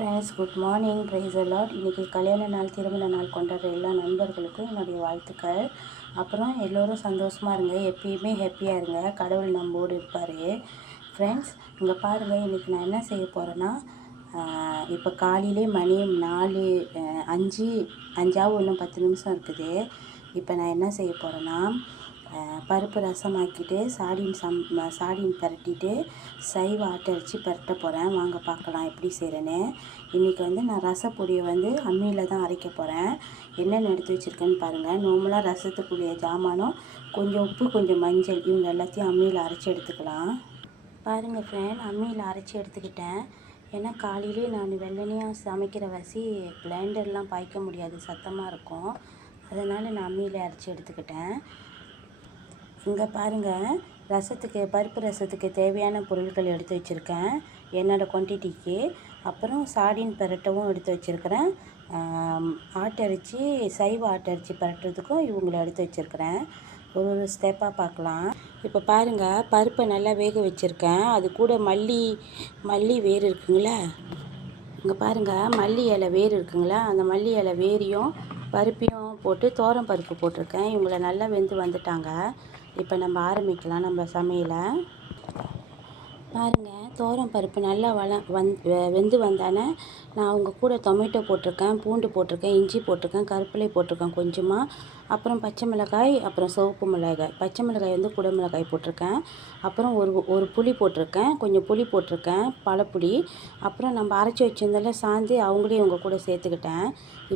Friends, good morning. Praise the Lord. இன்றைக்கி கல்யாண நாள், திருமண நாள் கொண்டாடுற எல்லா நண்பர்களுக்கும் என்னுடைய வாழ்த்துக்கள். அப்புறம் எல்லோரும் சந்தோஷமாக இருங்க, எப்பயுமே ஹாப்பியாக இருங்க. கடவுள் நம்மோடு இருப்பார். ஃப்ரெண்ட்ஸ், இங்கே பாருங்கள், இன்றைக்கி நான் என்ன செய்ய போகிறேன்னா, இப்போ காலையிலே மணி 4 5 இன்னும் 10 நிமிஷம் இருக்குது. இப்போ நான் என்ன செய்ய போகிறேன்னா, பருப்பு ரசம் ஆக்கிட்டு சாடின் பரட்டிட்டு சைவ ஆட்டரிச்சு பரட்ட போகிறேன். வாங்க பார்க்கலாம் எப்படி செய்கிறேன்னு. இன்றைக்கி நான் ரசப்பொடியை அம்மியில் தான் அரைக்க போகிறேன். என்னென்ன எடுத்து வச்சுருக்கேன்னு பாருங்கள். நார்மலாக ரசத்துக்குரிய ஜாமானும் கொஞ்சம் உப்பு, கொஞ்சம் மஞ்சள், இவங்க எல்லாத்தையும் அம்மியில் அரைச்சி எடுத்துக்கலாம். பாருங்கள் ஃப்ரெண்ட், அம்மியில் அரைச்சி எடுத்துக்கிட்டேன். ஏன்னா காலையிலே நான் வெள்ளனையாக சமைக்கிற வசி பிளெண்டர்லாம் பாய்க்க முடியாது, சத்தமாக இருக்கும். அதனால் நான் அம்மியில் அரைச்சி எடுத்துக்கிட்டேன். இங்கே பாருங்கள், பருப்பு ரசத்துக்கு தேவையான பொருட்கள் எடுத்து வச்சுருக்கேன் என்னோடய குவான்டிட்டிக்கு. அப்புறம் சாடின் பரட்டவும் எடுத்து வச்சுருக்கிறேன். சைவ ஆட்டரிச்சி பரட்டுறதுக்கும் இவங்களை எடுத்து வச்சுருக்கிறேன். ஒரு ஸ்டெப்பாக பார்க்கலாம். இப்போ பாருங்கள், பருப்பை நல்லா வேக வச்சுருக்கேன். அது கூட மல்லி வேர் இருக்குங்களா, இங்கே பாருங்கள், மல்லி இலை வேர் இருக்குங்களா, அந்த மல்லி இலை வேரையும் பருப்பையும் போட்டு தோரம் பருப்பு போட்டிருக்கேன். இவங்களை நல்லா வெந்து வந்துட்டாங்க. இப்போ நம்ம ஆரம்பிக்கலாம் நம்ம சமையலை. பாருங்கள், தோரம் பருப்பு நல்லா வெந்து வந்தானே நான் அவங்க கூட டொமேட்டோ போட்டிருக்கேன், பூண்டு போட்டிருக்கேன், இஞ்சி போட்டிருக்கேன், கருவேப்பிலை போட்டிருக்கேன் கொஞ்சமாக. அப்புறம் பச்சை மிளகாய், அப்புறம் சிவப்பு மிளகாய். பச்சை மிளகாய் குடை மிளகாய் போட்டிருக்கேன். அப்புறம் ஒரு புளி போட்டிருக்கேன், கொஞ்சம் புளி போட்டிருக்கேன், பழப்புளி. அப்புறம் நம்ம அரைச்சி வச்சிருந்தால சாந்து அவங்களையும் இவங்க கூட சேர்த்துக்கிட்டேன்.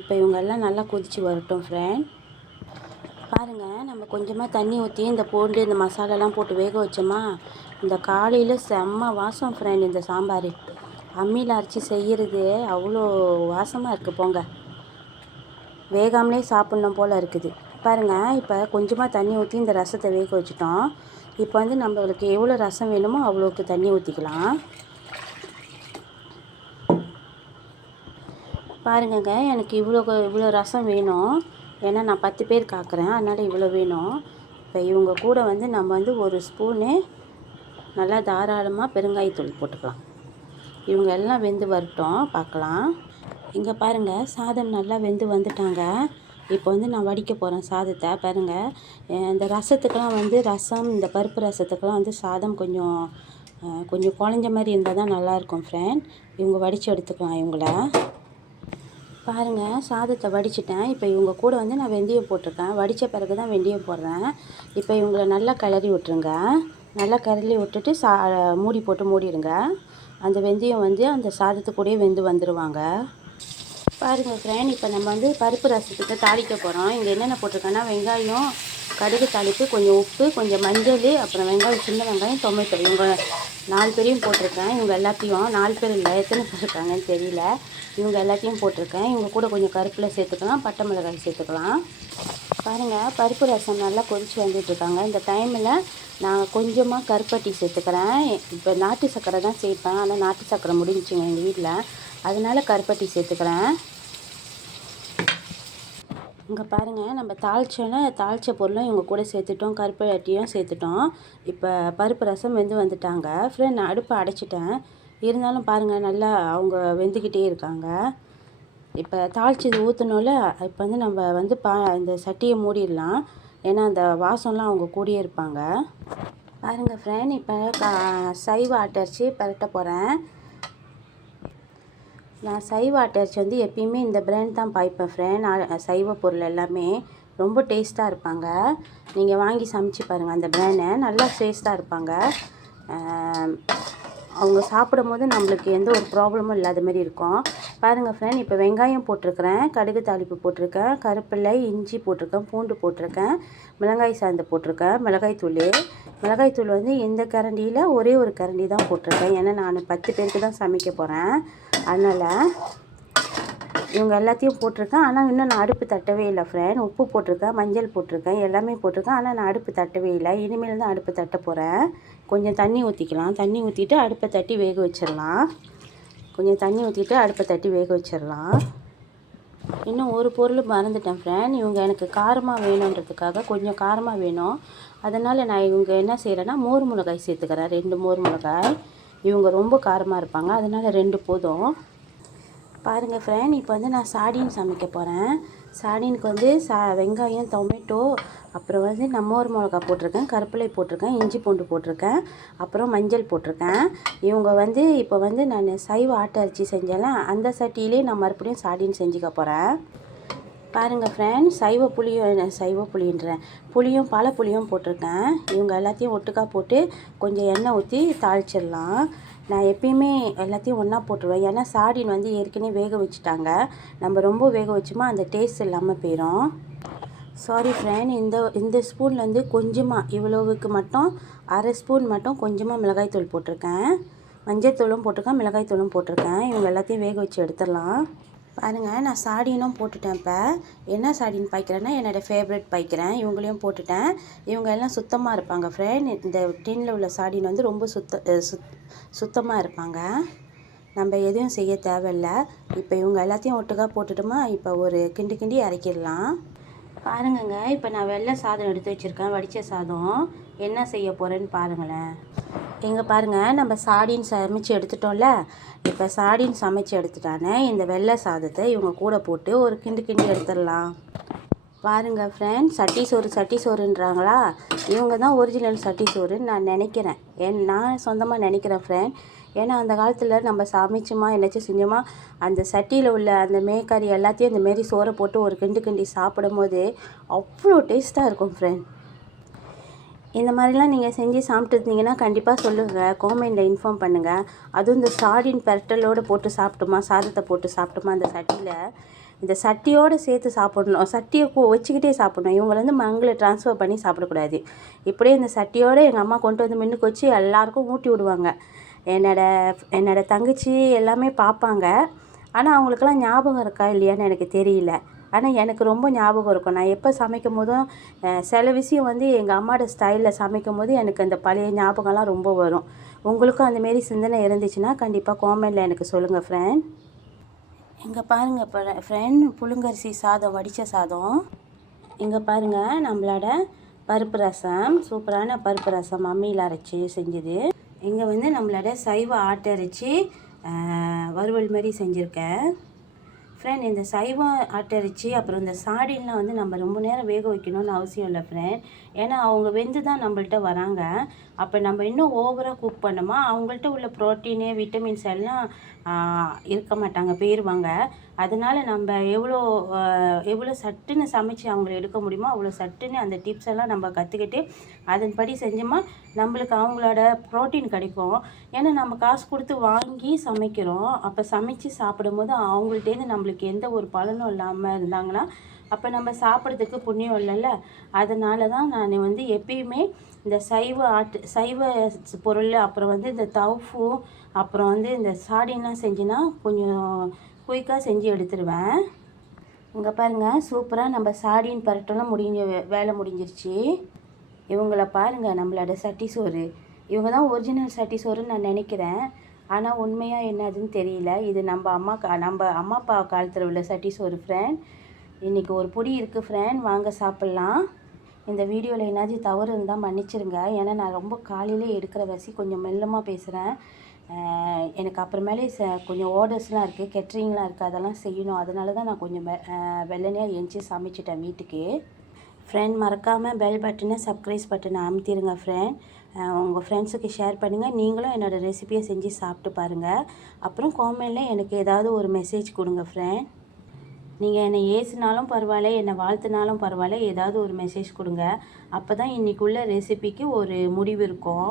இப்போ இவங்கெல்லாம் நல்லா கொதித்து வரட்டும் ஃப்ரெண்ட். பாருங்கள், நம்ம கொஞ்சமாக தண்ணி ஊற்றி இந்த பூண்டு, இந்த மசாலாலாம் போட்டு வேக வச்சோமா, இந்த காலையில் செம்ம வாசம் ஃப்ரெண்ட். இந்த சாம்பார் அம்மியில் அரைச்சி செய்கிறது அவ்வளோ வாசமாக இருக்குது. போங்க, வேகாமலே சாப்பிட்ணும் போல் இருக்குது. பாருங்கள், இப்போ கொஞ்சமாக தண்ணி ஊற்றி இந்த ரசத்தை வேக வச்சுட்டோம். இப்போ நம்மளுக்கு எவ்வளோ ரசம் வேணுமோ அவ்வளோக்கு தண்ணி ஊற்றிக்கலாம். பாருங்கங்க, எனக்கு இவ்வளோ ரசம் வேணும். ஏன்னா நான் 10 பேர் காக்கிறேன், அதனால் இவ்வளோ வேணும். இப்போ இவங்க கூட நம்ம ஒரு ஸ்பூனு நல்லா தாராளமாக பெருங்காயத்தூள் போட்டுக்கலாம். இவங்க எல்லாம் வெந்து வரட்டும், பார்க்கலாம். இங்கே பாருங்கள், சாதம் நல்லா வெந்து வந்துட்டாங்க. இப்போ நான் வடிக்க போகிறேன் சாதத்தை. பாருங்கள், இந்த ரசத்துக்கெலாம் ரசம், இந்த பருப்பு ரசத்துக்கெலாம் சாதம் கொஞ்சம் குழஞ்ச மாதிரி இருந்தால் தான் நல்லாயிருக்கும் ஃப்ரெண்ட். இவங்க வடித்து எடுத்துக்கலாம் இவங்கள. பாருங்கள், சாதத்தை வடிச்சிட்டேன். இப்போ இவங்க கூட நான் வெந்தயம் போட்டிருக்கேன். வடித்த பிறகு தான் வெந்தயம் போடுறேன். இப்போ இவங்களை நல்லா கிளறி விட்டுருங்க. நல்லா கிளறி விட்டுட்டு மூடி போட்டு மூடிடுங்க. அந்த வெந்தயம் அந்த சாதத்துக்கூடயே வெந்து வந்துடுவாங்க. பாருங்கள் ஃப்ரெண்ட், இப்போ நம்ம பருப்பு ரசத்துக்கு தாளிக்க போகிறோம். இங்கே என்னென்ன போட்டிருக்கேன்னா, வெங்காயம், கடுகு தாளிப்பு, கொஞ்சம் உப்பு, கொஞ்சம் மஞ்சள், அப்புறம் வெங்காயம், சின்ன வெங்காயம், டொமேட்டோ. இவங்க 4 பேரையும் போட்டிருக்கேன். இவங்க எல்லாத்தையும் 4 பேர் இல்லை, எத்தனை பேர் இருக்காங்கன்னு தெரியல. இவங்க எல்லாத்தையும் போட்டிருக்கேன். இவங்க கூட கொஞ்சம் கருவேப்பிலை சேர்த்துக்கலாம், பட்டை மிளகாய் சேர்த்துக்கலாம். பாருங்கள், பருப்பு ரசம் நல்லா கொதித்து வந்துட்டுருக்காங்க. இந்த டைமில் நான் கொஞ்சமாக கருப்பட்டி சேர்த்துக்கிறேன். இப்போ நாட்டு சர்க்கரை தான் சேர்ப்பேன், ஆனால் நாட்டு சர்க்கரை முடிஞ்சிச்சுங்க எங்கள் வீட்டில், அதனால் கருப்பட்டி சேர்த்துக்கிறேன். இங்கே பாருங்கள், நம்ம தாளித்த பொருளும் இவங்க கூட சேர்த்துட்டோம், கருப்பட்டியும் சேர்த்துட்டோம். இப்போ பருப்பு ரசம் வெந்து வந்துட்டாங்க ஃப்ரெண்ட். நான் அடுப்பை அடைச்சிட்டேன். இருந்தாலும் பாருங்கள், நல்லா அவங்க வெந்துக்கிட்டே இருக்காங்க. இப்போ தாளிச்சது ஊற்றணும்ல, இப்போ நம்ம இந்த சட்டியை மூடிடலாம். ஏன்னா அந்த வாசம்லாம் அவங்க கூடயே இருப்பாங்க. பாருங்கள் ஃப்ரெண்ட், இப்போ சைவ ஆட்டரிச்சு பரட்ட போகிறேன். நான் சைவ ஆட்டரிச்சு எப்பயுமே இந்த பிராண்ட் தான் பாய்ப்பேன் ஃப்ரெண்ட். சைவ பொருள் எல்லாமே ரொம்ப டேஸ்ட்டாக இருப்பாங்க. நீங்கள் வாங்கி சமைச்சு பாருங்கள், அந்த பிராண்டை நல்லா டேஸ்ட்டாக இருப்பாங்க. அவங்க சாப்பிடும் போது நம்மளுக்கு எந்த ஒரு ப்ராப்ளமும் இல்லாத மாதிரி இருக்கும். பாருங்கள் ஃப்ரெண்ட், இப்போ வெங்காயம் போட்டிருக்கிறேன், கடுகு தாளிப்பு போட்டிருக்கேன், கருவேப்பிலை, இஞ்சி போட்டிருக்கேன், பூண்டு போட்டிருக்கேன், மிளகாய் சாந்து போட்டிருக்கேன், மிளகாய்த்தூள் இந்த கரண்டியில் ஒரே ஒரு கரண்டி தான் போட்டிருக்கேன். ஏன்னா நான் 10 பேருக்கு தான் சமைக்க போகிறேன், அதனால் இவங்க எல்லாத்தையும் போட்டிருக்கேன். ஆனால் இன்னும் நான் அடுப்பு தட்டவே இல்லை ஃப்ரெண்ட். உப்பு போட்டிருக்கேன், மஞ்சள் போட்டிருக்கேன், எல்லாமே போட்டிருக்கேன். ஆனால் நான் அடுப்பு தட்டவே இல்லை. இனிமேல் தான் அடுப்பு தட்ட போகிறேன். கொஞ்சம் தண்ணி ஊற்றிக்கலாம். தண்ணி ஊற்றிட்டு அடுப்பை தட்டி வேக வச்சிடலாம். இன்னும் ஒரு பொருள் மறந்துட்டேன் ஃப்ரெண்ட். இவங்க எனக்கு காரமாக வேணுன்றதுக்காக கொஞ்சம் காரமாக வேணும். அதனால் நான் இவங்க என்ன செய்கிறேன்னா, மோர் மிளகாய் சேர்த்துக்கிறேன், 2 மோர் மிளகாய். இவங்க ரொம்ப காரமாக இருப்பாங்க, அதனால் 2 போதும். பாருங்கள் ஃப்ரெண்ட், இப்போ வந்து நான் சாடின் சமைக்க போகிறேன். சாடினுக்கு வந்து வெங்காயம், டொமேட்டோ, அப்புறம் வந்து நம்ம ஒரு மிளகா போட்டிருக்கேன், கருப்பிலை போட்டிருக்கேன், இஞ்சி பூண்டு போட்டிருக்கேன், அப்புறம் மஞ்சள் போட்டிருக்கேன். இவங்க வந்து இப்போ வந்து நான் சைவ ஆட்டை அரிசி செஞ்சேன்ல, அந்த சட்டியிலே நான் மறுபடியும் சாடின் செஞ்சுக்க போகிறேன். பாருங்கள் ஃப்ரெண்ட், புளியும் பல புளியும் போட்டிருக்கேன். இவங்க எல்லாத்தையும் ஒட்டுக்காக போட்டு கொஞ்சம் எண்ணெய் ஊற்றி தாளிச்சிடலாம். நான் எப்பயுமே எல்லாத்தையும் ஒன்றா போட்டுருவேன். ஏன்னா சாடின் வந்து ஏற்கனவே வேக வச்சுட்டாங்க. நம்ம ரொம்ப வேக வச்சோமா அந்த டேஸ்ட் இல்லாமல் போயிடும். சாரி ஃப்ரெண்ட், இந்த ஸ்பூன்லேருந்து கொஞ்சமாக இவ்வளவுக்கு மட்டும் அரை ஸ்பூன் மட்டும் கொஞ்சமாக மிளகாய்த்தூள் போட்டிருக்கேன். மஞ்சள்தூளும் போட்டிருக்கேன், மிளகாய்த்தூளும் போட்டிருக்கேன். இவங்க எல்லாத்தையும் வேக வச்சு எடுத்துடலாம். பாருங்கள், நான் சாடினும் போட்டுட்டேன். இப்போ என்ன சாடின் பாய்க்கிறேன்னா என்னோடய ஃபேவரட் பாய்க்கிறேன். இவங்களையும் போட்டுட்டேன். இவங்க எல்லாம் சுத்தமாக இருப்பாங்க ஃப்ரெண்ட். இந்த டின்னில் உள்ள சாடின் வந்து ரொம்ப சுத்தமாக இருப்பாங்க. நம்ம எதுவும் செய்ய தேவையில்லை. இப்போ இவங்க எல்லாத்தையும் ஒட்டுக்காக போட்டுட்டோமா, இப்போ ஒரு கிண்டி இறக்கிடலாம். பாருங்கங்க, இப்போ நான் வெள்ளை சாதம் எடுத்து வச்சுருக்கேன், வடித்த சாதம். என்ன செய்ய போகிறேன்னு பாருங்களேன். இங்கே பாருங்கள், நம்ம சாடின் சமைச்சு எடுத்துட்டோம்ல. இப்போ சாடின் சமைச்சு எடுத்துட்டானே இந்த வெள்ளை சாதத்தை இவங்க கூட போட்டு ஒரு கிண்டி எடுத்துடலாம். பாருங்கள் ஃப்ரெண்ட், சட்டி சோறுன்றாங்களா, இவங்க தான் ஒரிஜினல் சட்டி சோறுன்னு நான் நினைக்கிறேன். நான் சொந்தமாக நினைக்கிறேன் ஃப்ரெண்ட். ஏன்னா அந்த காலத்தில் நம்ம சமைச்சோமா என்னச்சும் செஞ்சோமா அந்த சட்டியில் உள்ள அந்த மேக்கறி எல்லாத்தையும் இந்தமாரி சோறை போட்டு ஒரு கிண்டி சாப்பிடும் போது அவ்வளோ டேஸ்ட்டாக இருக்கும் ஃப்ரெண்ட். இந்த மாதிரிலாம் நீங்கள் செஞ்சு சாப்பிட்டுருந்தீங்கன்னா கண்டிப்பாக சொல்லுங்கள், காமெண்ட்டில் இன்ஃபார்ம் பண்ணுங்கள். அதுவும் இந்த சாடின் பெரட்டலோடு போட்டு சாப்பிட்டோமா, சாதத்தை போட்டு சாப்பிட்டோமா அந்த சட்டியில், இந்த சட்டியோடு சேர்த்து சாப்பிடணும். சட்டியை வச்சுக்கிட்டே சாப்பிடணும். இவங்களை வந்து மங்களை ட்ரான்ஸ்ஃபர் பண்ணி சாப்பிடக்கூடாது. இப்படியே இந்த சட்டியோடு எங்கள் அம்மா கொண்டு வந்து மின்னுக்கு வச்சு எல்லாருக்கும் ஊட்டி விடுவாங்க. என்னோட தங்கச்சி எல்லாமே பார்ப்பாங்க. ஆனால் அவங்களுக்கெல்லாம் ஞாபகம் இருக்கா இல்லையான்னு எனக்கு தெரியல. ஆனால் எனக்கு ரொம்ப ஞாபகம் இருக்கும். நான் எப்போ சமைக்கும் போதும் சில விஷயம் வந்து எங்கள் அம்மாவோட ஸ்டைலில் சமைக்கும் போது எனக்கு அந்த பழைய ஞாபகம்லாம் ரொம்ப வரும். உங்களுக்கும் அந்தமாரி சிந்தனை இருந்துச்சுன்னா கண்டிப்பாக காமெண்ட்டில் எனக்கு சொல்லுங்கள் ஃப்ரெண்ட். இங்கே பாருங்கள் இப்போ ஃப்ரெண்ட், புழுங்கரிசி சாதம், வடித்த சாதம். இங்கே பாருங்கள், நம்மளோட பருப்பு ரசம், சூப்பரான பருப்பு ரசம் அம்மியில் அரைச்சி செஞ்சது. இங்கே வந்து நம்மளோட சைவ ஆட்டை அரைச்சி வறுவல் மாதிரி செஞ்சுருக்கேன் ஃப்ரெண்ட். இந்த சைவ ஆட்டரிச்சி அப்புறம் இந்த சாடின்லாம் வந்து நம்ம ரொம்ப நேரம் வேக வைக்கணும்னு அவசியம் இல்லை ஃப்ரெண்ட். ஏன்னா அவங்க வெந்து தான் நம்மள்ட்ட வராங்க. அப்போ நம்ம இன்னும் ஓவராக குக் பண்ணோமா அவங்கள்ட்ட உள்ள ப்ரோட்டீனு, விட்டமின்ஸ் எல்லாம் இருக்க மாட்டாங்க, போயிடுவாங்க. அதனால் நம்ம எவ்வளோ சட்டுன்னு சமைச்சு அவங்கள எடுக்க முடியுமோ அவ்வளோ சட்டுன்னு அந்த டிப்ஸ் எல்லாம் நம்ம கற்றுக்கிட்டு அதன்படி செஞ்சோமா நம்மளுக்கு அவங்களோட ப்ரோட்டீன் கிடைக்கும். ஏன்னா நம்ம காசு கொடுத்து வாங்கி சமைக்கிறோம். அப்போ சமைச்சு சாப்பிடும்போது அவங்கள்ட்டேருந்து நம்மளுக்கு எந்த ஒரு பலனும் இல்லாமல் இருந்தாங்கன்னா அப்போ நம்ம சாப்பிட்றதுக்கு புண்ணியம் இல்லைல்ல. அதனால தான் நான் வந்து எப்பயுமே இந்த சைவ பொருள், அப்புறம் வந்து இந்த தவுஃபு, அப்புறம் வந்து இந்த சாடின்லாம் செஞ்சுன்னா கொஞ்சம் குயிக்காக செஞ்சு எடுத்துடுவேன். இங்கே பாருங்கள், சூப்பராக நம்ம சாடின் பரட்டெல்லாம் வேலை முடிஞ்சிருச்சு. இவங்கள பாருங்கள், நம்மளோட சட்டி சோறு. இவங்க தான் ஒரிஜினல் சட்டி சோறுன்னு நான் நினைக்கிறேன். ஆனால் உண்மையாக என்னதுன்னு தெரியல. இது நம்ம அம்மா அப்பா காலத்தில் உள்ள சட்டி சோறு ஃப்ரெண்ட். இன்றைக்கி ஒரு பொடி இருக்குது ஃப்ரெண்ட், வாங்க சாப்பிட்லாம். இந்த வீடியோவில் என்னாச்சும் தவறு இருந்தால் மன்னிச்சிருங்க. ஏன்னா நான் ரொம்ப காலையிலே எடுக்கிற வசி கொஞ்சம் மெல்லமாக பேசுகிறேன். எனக்கு அப்புறமேலே கொஞ்சம் ஆர்டர்ஸ்லாம் இருக்குது, கெட்ரிங்லாம் இருக்குது, அதெல்லாம் செய்யணும். அதனால தான் நான் கொஞ்சம் வெள்ளனையாக எழுந்துச்சி சமைச்சிட்டேன் வீட்டுக்கு. ஃப்ரெண்ட், மறக்காமல் பெல் பட்டனை, சப்ஸ்கிரைப் பட்டனை அமுத்திடுங்க ஃப்ரெண்ட். உங்கள் ஃப்ரெண்ட்ஸுக்கு ஷேர் பண்ணுங்கள். நீங்களும் என்னோடய ரெசிபியை செஞ்சு சாப்பிட்டு பாருங்கள். அப்புறம் காமெண்ட்டில் எனக்கு ஏதாவது ஒரு மெசேஜ் கொடுங்க ஃப்ரெண்ட். நீங்கள் என்னை ஏசினாலும் பரவாயில்ல, என்னை வாழ்த்தினாலும் பரவாயில்ல, ஏதாவது ஒரு மெசேஜ் கொடுங்க. அப்போ தான் இன்றைக்குள்ள ரெசிபிக்கு ஒரு முடிவு இருக்கும்.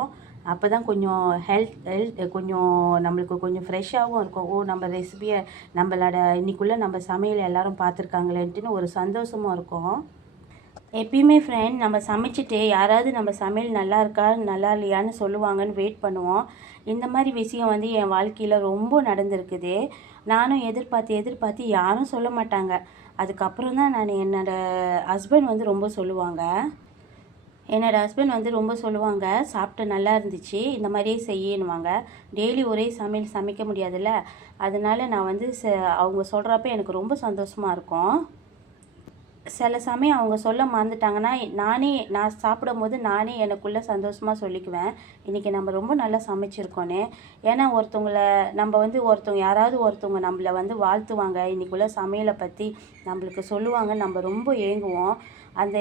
அப்போ தான் கொஞ்சம் ஹெல்த் கொஞ்சம் நம்மளுக்கு கொஞ்சம் ஃப்ரெஷ்ஷாகவும் இருக்கும். நம்ம ரெசிபியை நம்மளோட இன்றைக்குள்ளே நம்ம சமையல் எல்லோரும் பார்த்துருக்காங்களேன்ட்டுன்னு ஒரு சந்தோஷமும் இருக்கும். எப்பயுமே ஃப்ரெண்ட், நம்ம சமைச்சிட்டு யாராவது நம்ம சமையல் நல்லா இருக்கா நல்லா இல்லையான்னு சொல்லுவாங்கன்னு வெயிட் பண்ணுவோம். இந்த மாதிரி விஷயம் வந்து என் வாழ்க்கையில் ரொம்ப நடந்திருக்குது. நானும் எதிர்பார்த்து யாரும் சொல்ல மாட்டாங்க. அதுக்கப்புறம் தான் என்னோடய ஹஸ்பண்ட் வந்து ரொம்ப சொல்லுவாங்க. சாப்பிட்டு நல்லா இருந்துச்சு, இந்த மாதிரியே செய்யணுவாங்க. டெய்லி ஒரே சமையல் சமைக்க முடியாதுல்ல. அதனால நான் வந்து அவங்க சொல்கிறப்ப எனக்கு ரொம்ப சந்தோஷமாக இருக்கும். சில சமயம் அவங்க சொல்ல மறந்துட்டாங்கன்னா நான் சாப்பிடும்போது நானே எனக்குள்ளே சந்தோஷமாக சொல்லிக்குவேன், இன்றைக்கி நம்ம ரொம்ப நல்லா சமைச்சிருக்கோன்னு. ஏன்னா ஒருத்தவங்க யாராவது ஒருத்தவங்க நம்மளை வாழ்த்துவாங்க, இன்றைக்குள்ள சமையலை பற்றி நம்மளுக்கு சொல்லுவாங்க, நம்ம ரொம்ப ஏங்குவோம். அந்த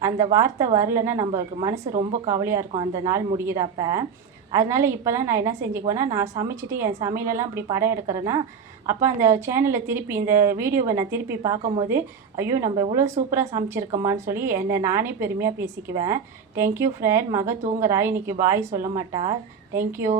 அந்த வார்த்தை வரலைன்னா நம்மளுக்கு மனசு ரொம்ப கவலையாக இருக்கும் அந்த நாள் முடிகிறப்ப. அதனால் இப்போல்லாம் நான் என்ன செஞ்சுக்குவேன்னா, நான் சமைச்சிட்டு என் சமையலெல்லாம் இப்படி படம் எடுக்கிறேன்னா, அப்போ அந்த சேனலில் திருப்பி இந்த வீடியோவை நான் திருப்பி பார்க்கும்போது, ஐயோ நம்ம எவ்வளோ சூப்பராக சமைச்சிருக்கோமான்னு சொல்லி என்னை நானே பெருமையாக பேசிக்குவேன். Thank you friend. மக தூங்குறா, இன்றைக்கி பாய் சொல்ல மாட்டா. தேங்க்யூ.